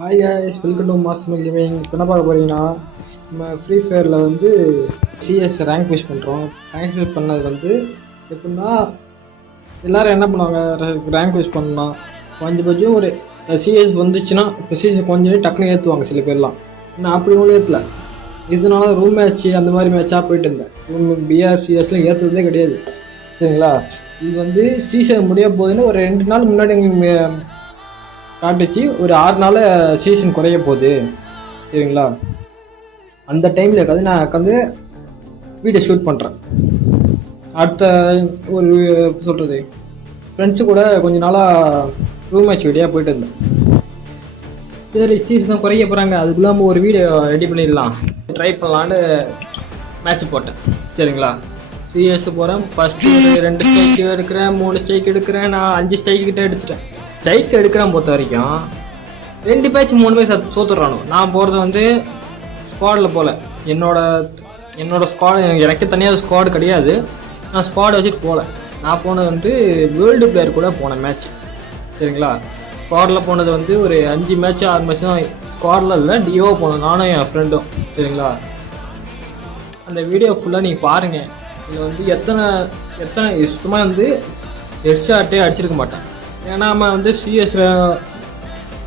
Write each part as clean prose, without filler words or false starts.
Hi guys, welcome to master gaming. இப்போ என்ன பார்க்க போகிறீங்கன்னா, நம்ம ஃப்ரீ ஃபயரில் வந்து சிஎஸ் ரேங்க் புஷ் பண்ணுறோம். ரேங்க் புஷ் பண்ணது வந்து எப்படின்னா, எல்லோரும் என்ன பண்ணுவாங்க, ரேங்க் புஷ் பண்ணலாம் கொஞ்சம் ஒரு சிஎஸ் வந்துச்சுன்னா இப்போ சிஎஸ் கொஞ்சம் டக்குனு ஏற்றுவாங்க சில பேர்லாம். நான் அப்படி ஒன்றும் ஏற்றல. இதனால ரூம் மேட்ச்சு அந்த மாதிரி மேட்சாக போயிட்டு இருந்தேன். ரூம் பிஆர்சிஎஸ்லாம் ஏற்றுறதே கிடையாது. சரிங்களா, இது வந்து சீசன் முடிய போகுதுன்னு ஒரு 2 நாள் முன்னாடி காட்டுச்சு. ஒரு 6 நாள் சீசன் குறைய போகுது. சரிங்களா, அந்த டைமில் இருக்காது. நான் உட்காந்து வீடியோ ஷூட் பண்ணுறேன். அடுத்த ஒரு சொல்கிறது ஃப்ரெண்ட்ஸு கூட கொஞ்ச நாளாக ரூம் மேட்ச் வீடியோவாக போயிட்டு இருந்தேன். சரி, சீசன் குறைய போகிறாங்க, அதுக்குள்ள நம்ம ஒரு வீடியோ ரெடி பண்ணிடலாம், ட்ரை பண்ணலான்னு மேட்ச் போட்டேன். சரிங்களா, சிஎஸ் போகிறேன். ஃபஸ்ட்டு ஒரு 2 ஸ்ட்ரைக் எடுக்கிறேன், 3 ஸ்ட்ரைக் எடுக்கிறேன். நான் 5 ஸ்ட்ரைக் கிட்டே எடுத்துட்டேன். ஸ்ட்ரைக் எடுக்கிறேன் பொறுத்த வரைக்கும் 2 பேட்ச் 3 பேர் சோத்துடுறானோ. நான் போகிறது வந்து ஸ்குவாடில் போகல. என்னோட ஸ்குவாடு எனக்கு தனியாக ஸ்குவாடு கிடையாது. நான் ஸ்குவாடை வச்சுட்டு போகல. நான் போனது வந்து வேர்ல்டு பிளேயர் கூட போனேன் மேட்ச். சரிங்களா, ஸ்குவாடில் போனது வந்து ஒரு 5 மேட்ச் 6 மேட்ச் தான். ஸ்குவாடில் இல்லை, டிஓ போனோம், நானும் என் ஃப்ரெண்டும். சரிங்களா, அந்த வீடியோ ஃபுல்லாக நீங்கள் பாருங்கள். இதில் வந்து எத்தனை சுத்தமாக வந்து ஹெட்ஷாட்டே அடிச்சிருக்க மாட்டேன். ஏன்னா நம்ம வந்து சிஎஸ்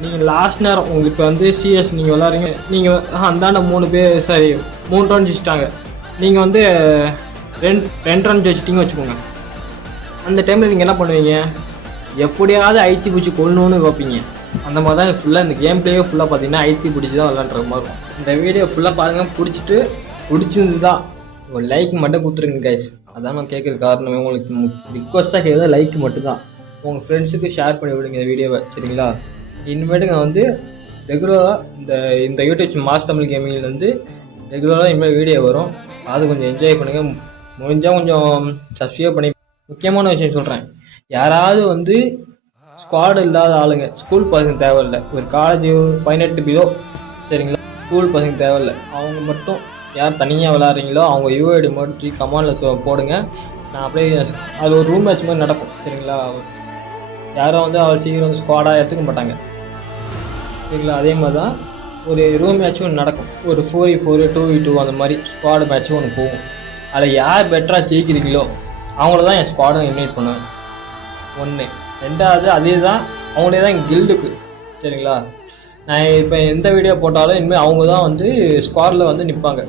நீங்கள் லாஸ்ட் நேரம் உங்களுக்கு இப்போ வந்து சிஎஸ் நீங்கள் விளாட்றீங்க. நீங்கள் அந்தாண்ட 3 பேர் சாரி 3 ரன் ஜெயிச்சிட்டாங்க. நீங்கள் வந்து 2 ரன் ஜெயிச்சிட்டிங்க வச்சுக்கோங்க. அந்த டைமில் நீங்கள் என்ன பண்ணுவீங்க, எப்படியாவது ஐத்தி பிடிச்சி கொள்ளணுன்னு வைப்பீங்க. அந்த மாதிரி தான் ஃபுல்லாக இந்த கேம் பிளேயே ஃபுல்லாக பார்த்தீங்கன்னா ஐத்தி பிடிச்சி தான் விளாட்ற மாதிரி இருக்கும். இந்த வீடியோ ஃபுல்லாக பாருங்கள். பிடிச்சிருந்து தான் ஒரு லைக் மட்டும் கொடுத்துருங்க கைஸ். அதான் நான் கேட்குற காரணமே. உங்களுக்கு ரிக்வஸ்ட்டாக கேட்குறது லைக் மட்டும்தான். உங்கள் ஃப்ரெண்ட்ஸுக்கு ஷேர் பண்ணி விடுங்க இந்த வீடியோவை. சரிங்களா, இனிமேட்டுக்கு நான் வந்து ரெகுலராக இந்த யூடியூப் மாஸ் தமிழ் கேமிங்கில் வந்து ரெகுலராக இனிமேல் வீடியோ வரும். அது கொஞ்சம் என்ஜாய் பண்ணுங்கள். முடிஞ்சால் கொஞ்சம் சப்ஸ்கிரைப் பண்ணி. முக்கியமான விஷயம் சொல்கிறேன், யாராவது வந்து ஸ்குவாடு இல்லாத ஆளுங்க, ஸ்கூல் பசங்க தேவையில்லை, ஒரு காலேஜ் 18 பிலோ, சரிங்களா, ஸ்கூல் பசங்க தேவையில்லை, அவங்க மட்டும் யார் தனியாக விளாட்றீங்களோ அவங்க யூஐடி மட்டும் கமாண்டில் போடுங்க. நான் அப்படியே அது ஒரு ரூம் மேட்ச் மாதிரி நடக்கும். சரிங்களா, யாரும் வந்து அவ்வளோ சீக்கிரம் வந்து ஸ்குவாடாக எடுத்துக்க மாட்டாங்க. சரிங்களா, அதே மாதிரி தான் ஒரு ரூம் மேட்ச்சும் ஒன்று நடக்கும். ஒரு 4v4 2v2 அந்த மாதிரி ஸ்குவாடு மேட்ச்சும் ஒன்று போகும். அதில் யார் பெட்டராக ஜெயிக்கிறீங்களோ அவங்கள தான் என் ஸ்குவாடை இன்வைட் பண்ணுவேன். 1 2வது அதே தான், அவங்களே தான் என் கில்டுக்கு. சரிங்களா, நான் இப்போ எந்த வீடியோ போட்டாலும் இனிமேல் அவங்க தான் வந்து ஸ்குவாடில் வந்து நிற்பாங்க.